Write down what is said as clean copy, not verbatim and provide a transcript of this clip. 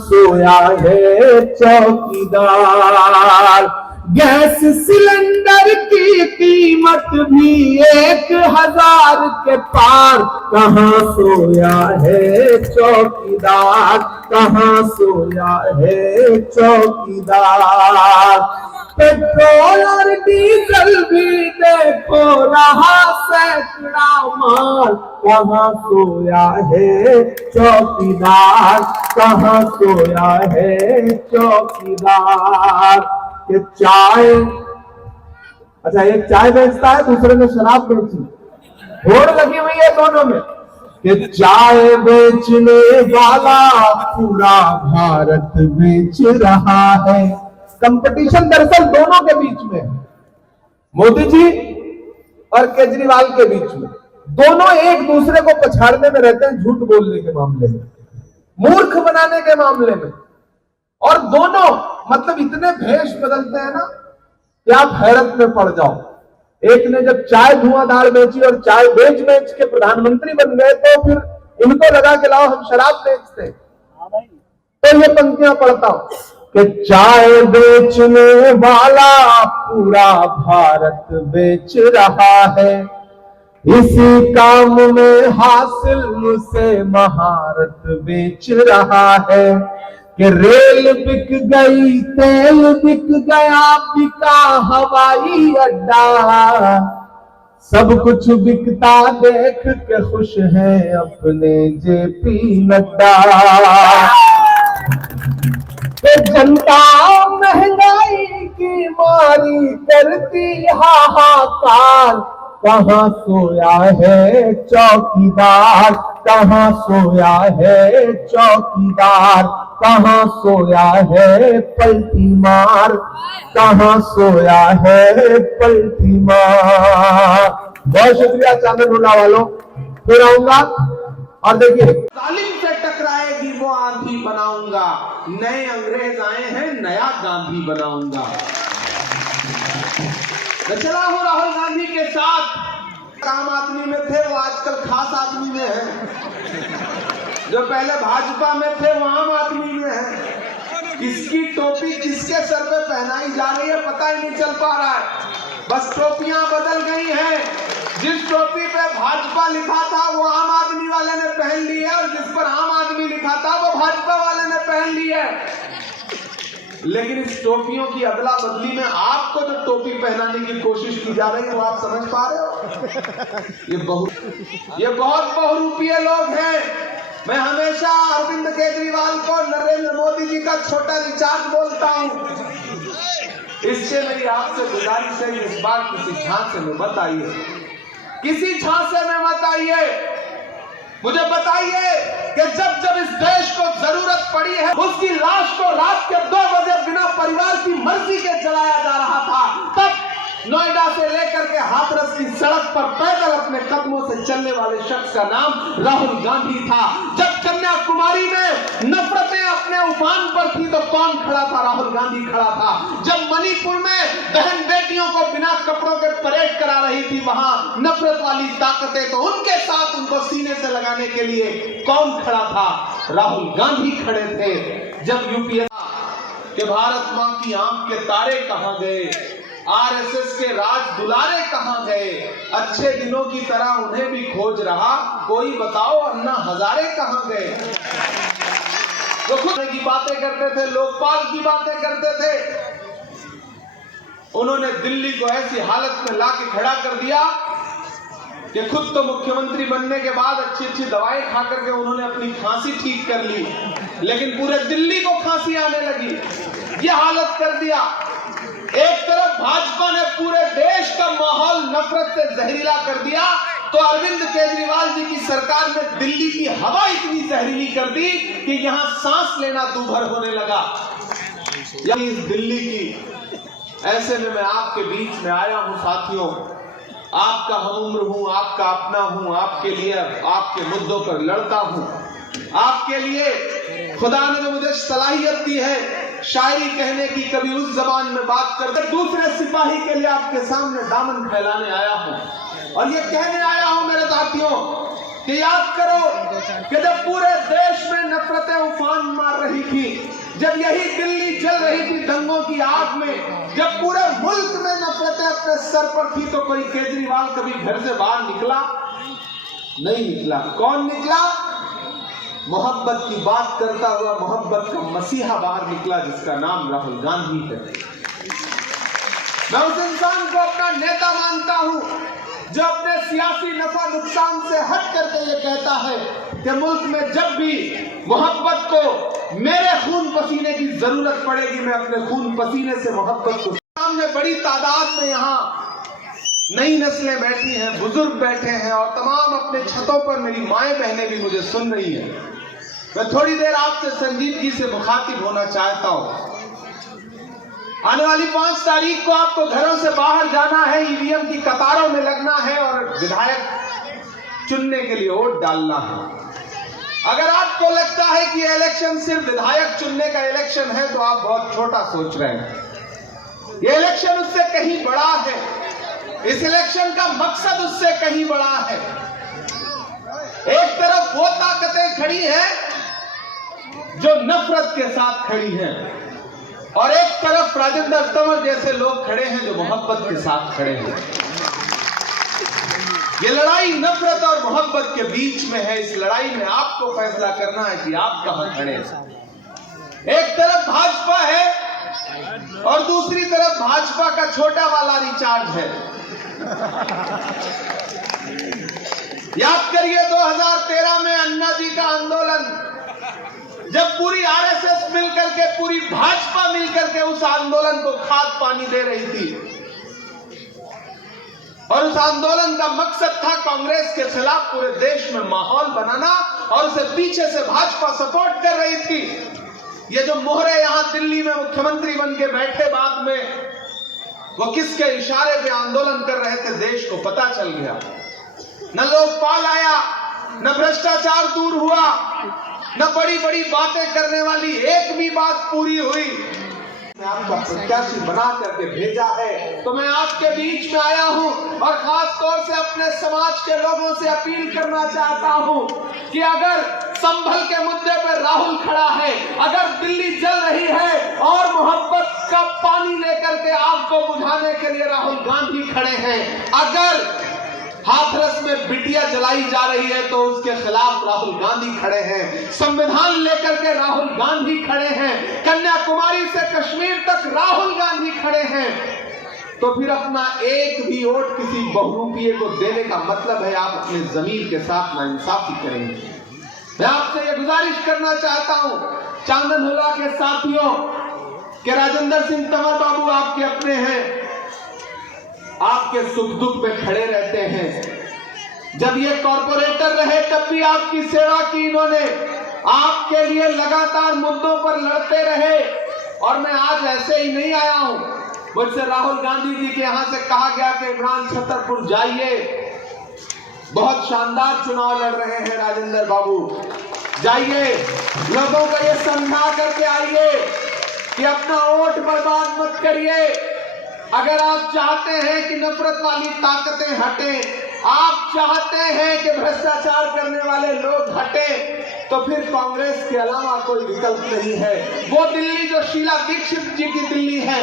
सोया है चौकीदार। Gas cylinder की कीमत भी 1000 के पार। कहाँ सोया है चौकीदार, कहाँ सोया है चौकीदार। पेट्रोल और डीजल भी देखो रहा सैकड़ा मार। कहाँ सोया है चौकीदार, कहाँ सोया है चौकीदार। ये चाय, अच्छा एक चाय बेचता है, दूसरे ने शराब बेची, होड़ लगी हुई है दोनों में कि चाय बेचने वाला पूरा भारत बेच रहा है। कंपटीशन दरअसल दोनों के बीच में है, मोदी जी और केजरीवाल के बीच में। दोनों एक दूसरे को पछाड़ने में रहते हैं, झूठ बोलने के मामले में, मूर्ख बनाने के मामले में। और दोनों मतलब इतने भेष बदलते हैं ना कि आप हैरत में पड़ जाओ। एक ने जब चाय धुआंधार बेची और चाय बेच बेच के प्रधानमंत्री बन गए, तो फिर इनको लगा कि लाओ हम शराब बेचते हैं। तो ये पंक्तियां पढ़ता हूं कि चाय बेचने वाला पूरा भारत बेच रहा है। इसी काम में हासिल से महारत बेच रहा है। कि रेल बिक गई, तेल बिक गया, बिका हवाई अड्डा। सब कुछ बिकता देख के खुश हैं अपने जेपी नड्डा। कि जनता महंगाई की मारी करती हाहाकार। कहाँ सोया है चौकीदार, कहाँ सोया है चौकीदार। कहाँ सोया है पलटी मार, कहाँ सोया है पलटी मार। बहुत शुक्रिया चांदनोला वालों, फिर आऊंगा। और देखिए, जालिम से टकराएगी वो आंधी बनाऊंगा, नए अंग्रेज आए हैं नया गांधी बनाऊंगा। मैं चला हूं राहुल गांधी के साथ। आम आदमी में थे वो आजकल खास आदमी में है, जो पहले भाजपा में थे वो आम आदमी में है। किसकी टोपी किसके सर पे पहनाई जा रही है पता ही नहीं चल पा रहा है, बस टोपियां बदल गई हैं। जिस टोपी पे भाजपा लिखा था वो आम आदमी वाले ने पहन ली है, और जिस पर आम आदमी लिखा था वो भाजपा वाले ने पहन ली है। लेकिन इस टोपियों की अदला बदली में आपको जो टोपी पहनाने की कोशिश की जा रही है वो आप समझ पा रहे हो? ये बहुत बहुरूपीय लोग हैं। मैं हमेशा अरविंद केजरीवाल को नरेंद्र मोदी जी का छोटा रिचार्ज बोलता हूं। इससे मेरी आपसे गुजारिश है, इस बार किसी झांसे में मत आइए, किसी झांसे में मत आइए। मुझे बताइए कि जब जब इस देश को जरूरत पड़ी है, उसकी लाश को रात के 2 बजे बिना परिवार की मर्जी के जलाया जा रहा था, तब नोएडा से लेकर के हाथरस की सड़क पर पैदल अपने कदमों से चलने वाले शख्स का नाम राहुल गांधी था। जब कन्याकुमारी में नफरतें अपने उफान पर थी तो कौन खड़ा था? राहुल गांधी खड़ा था। जब मणिपुर में बहन बेटियों को बिना कपड़ों के परेड करा रही थी वहां नफरत वाली ताकतें, तो उनके साथ उनको सीने से लगाने के लिए कौन खड़ा था? राहुल गांधी खड़े थे। जब यूपीए के भारत मां की आंख के तारे कहां गए, आरएसएस के राज दुलारे कहां गए, अच्छे दिनों की तरह उन्हें भी खोज रहा कोई, बताओ अन्ना हजारे कहां गए? तो खुद की बातें करते थे, लोकपाल की बातें करते थे, उन्होंने दिल्ली को ऐसी हालत में लाके खड़ा कर दिया कि खुद तो मुख्यमंत्री बनने के बाद अच्छी अच्छी दवाएं खा करके उन्होंने अपनी खांसी ठीक कर ली, लेकिन पूरे दिल्ली को खांसी आने लगी। यह हालत कर दिया। एक तरफ भाजपा ने पूरे देश का माहौल नफरत से जहरीला कर दिया, तो अरविंद केजरीवाल जी की सरकार ने दिल्ली की हवा इतनी जहरीली कर दी कि यहां सांस लेना दूभर होने लगा। इस दिल्ली की, ऐसे में मैं आपके बीच में आया हूं साथियों, आपका हमउम्र हूं, आपका अपना हूं, आपके लिए आपके मुद्दों पर लड़ता हूं। आपके लिए खुदा ने जो मुझे सलाहियत दी है शायरी कहने की, कभी उस जबान में बात करके दूसरे सिपाही के लिए आपके सामने दामन फैलाने आया हूं। और ये कहने आया हूं मेरे साथियों कि याद करो कि जब पूरे देश में नफरतें उफान जान मार रही थी, जब यही दिल्ली जल रही थी दंगों की आग में, जब पूरे मुल्क में नफरतें अपने सर पर थी, तो कोई केजरीवाल कभी घर से बाहर निकला नहीं निकला। कौन निकला? मोहब्बत की बात करता हुआ मोहब्बत का मसीहा बाहर निकला, जिसका नाम राहुल गांधी है। मैं उस इंसान को अपना नेता मानता हूं जो अपने सियासी नफा नुकसान से हट करके ये कहता है कि मुल्क में जब भी मोहब्बत को मेरे खून पसीने की जरूरत पड़ेगी, मैं अपने खून पसीने से मोहब्बत को। सामने बड़ी तादाद में यहाँ नई नस्लें बैठी हैं, बुजुर्ग बैठे हैं, और तमाम अपने छतों पर मेरी माएं बहनें भी मुझे सुन रही हैं। मैं थोड़ी देर आपसे संजीदगी से मुखातिब होना चाहता हूं। आने वाली 5 तारीख को आपको घरों से बाहर जाना है, ईवीएम की कतारों में लगना है और विधायक चुनने के लिए वोट डालना है। अगर आपको लगता है कि यह इलेक्शन सिर्फ विधायक चुनने का इलेक्शन है, तो आप बहुत छोटा सोच रहे हैं। यह इलेक्शन उससे कहीं बड़ा है। इस इलेक्शन का मकसद उससे कहीं बड़ा है। एक तरफ वो ताकतें खड़ी हैं जो नफरत के साथ खड़ी हैं, और एक तरफ राजेंद्र तंवर जैसे लोग खड़े हैं जो मोहब्बत के साथ खड़े हैं। ये लड़ाई नफरत और मोहब्बत के बीच में है। इस लड़ाई में आपको फैसला करना है कि आप कहां खड़े हैं। एक तरफ भाजपा है और दूसरी तरफ भाजपा का छोटा वाला रिचार्ज है। याद करिए 2013 में अन्ना जी का आंदोलन, जब पूरी आरएसएस मिलकर के, पूरी भाजपा मिलकर के उस आंदोलन को खाद पानी दे रही थी, और उस आंदोलन का मकसद था कांग्रेस के खिलाफ पूरे देश में माहौल बनाना, और उसे पीछे से भाजपा सपोर्ट कर रही थी। ये जो मोहरे यहां दिल्ली में मुख्यमंत्री बन के बैठे, बाद में वो किसके इशारे पे आंदोलन कर रहे थे, देश को पता चल गया। न लोकपाल आया, न भ्रष्टाचार दूर हुआ, न बड़ी बड़ी बातें करने वाली एक भी बात पूरी हुई। मैं आपका प्रत्याशी बना करके भेजा है, तो मैं आपके बीच में आया हूं, और खास तौर से अपने समाज के लोगों से अपील करना चाहता हूं कि अगर संभल के मुद्दे पर राहुल खड़ा है, अगर दिल्ली जल रही है और मोहब्बत का पानी लेकर के आग को बुझाने के लिए राहुल गांधी खड़े हैं, अगर हाथरस में बिटिया जलाई जा रही है तो उसके खिलाफ राहुल गांधी खड़े हैं, संविधान लेकर के राहुल गांधी खड़े हैं, कन्याकुमारी से कश्मीर तक राहुल गांधी खड़े हैं, तो फिर अपना एक भी वोट किसी बहुरूपिये को देने का मतलब है आप अपने जमीर के साथ नाइंसाफी करेंगे। मैं आपसे ये गुजारिश करना चाहता हूं चांदनहुला के साथियों कि राजेंद्र सिंह तंवर बाबू आपके अपने हैं, आपके सुख दुख में खड़े रहते हैं। जब ये कॉर्पोरेटर रहे तब भी आपकी सेवा की इन्होंने, आपके लिए लगातार मुद्दों पर लड़ते रहे, और मैं आज ऐसे ही नहीं आया हूं। मुझसे राहुल गांधी जी के यहां से कहा गया कि इमरान छतरपुर जाइए, बहुत शानदार चुनाव लड़ रहे हैं राजेंद्र बाबू, जाइए लोगों को ये समझा करके आइए कि अपना वोट बर्बाद मत करिए। अगर आप चाहते हैं कि नफरत वाली ताकतें हटें, आप चाहते हैं कि भ्रष्टाचार करने वाले लोग हटें, तो फिर कांग्रेस के अलावा कोई विकल्प नहीं है। वो दिल्ली जो शीला दीक्षित जी की दिल्ली है,